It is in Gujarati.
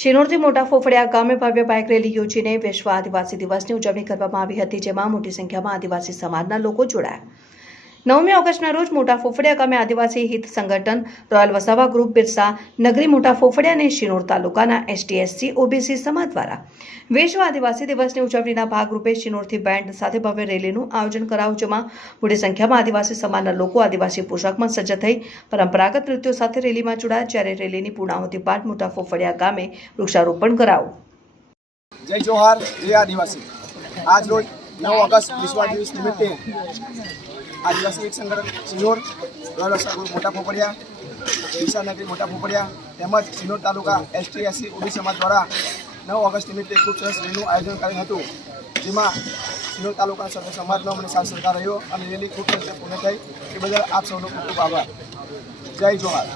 શિનોરથી મોટા ફોફડિયા ગામે ભવ્ય બાઇક રેલી યોજીને વિશ્વ આદિવાસી દિવસની ઉજવણી કરવામાં આવી હતી, જેમાં મોટી સંખ્યામાં આદિવાસી સમાજના લોકો જોડાયા। 9મી ઓગસ્ટના રોજ મોટા ફોફડિયા ગામે આદિવાસી હિત સંગઠન રોયલ વસાવા ગ્રુપ, બિરસા નગરી મોટા ફોફડિયા અને શિનોર તાલુકાના ST/SC OBC સમાજ દ્વારા વિશ્વ આદિવાસી દિવસની ઉજવણીના ભાગરૂપે શિનોરથી બેન્ડ સાથે ભવ્ય રેલીનું આયોજન કરાયું, જેમાં મોટી સંખ્યામાં આદિવાસી સમાજના લોકો આદિવાસી પોશાકમાં સજ્જ થઈ પરંપરાગત નૃત્યો સાથે રેલીમાં જોડાયા। જ્યારે રેલીની પૂર્ણાહુતિ બાદ મોટા ફોફડિયા ગામે વૃક્ષારોપણ કરાયું। જય જોહાર, જય આદિવાસી। આજ રોજ 9 ઓગસ્ટ વિશ્વ દિવસ નિમિત્તે आदिवासी एक संगठन सिनोर रोयल वसावा ग्रुप मोटा फोफड़िया, बિરસા નગરી मोटा फोफड़िया તેમજ સિનોર તાલુકા ST/SC OBC સમાજ દ્વારા 9 ઓગસ્ટ નિમિત્તે ખૂબ સરસ રેલીનું આયોજન કરેલ હતું, જેમાં સિનોર તાલુકાના સર્વ સમાજનો મને સાથ સહકાર રહ્યો અને રેલી ખૂબ સરસ પૂર્ણ થઈ। એ બદલ આપ સૌનો ખૂબ ખૂબ આભાર। જય જોહાર।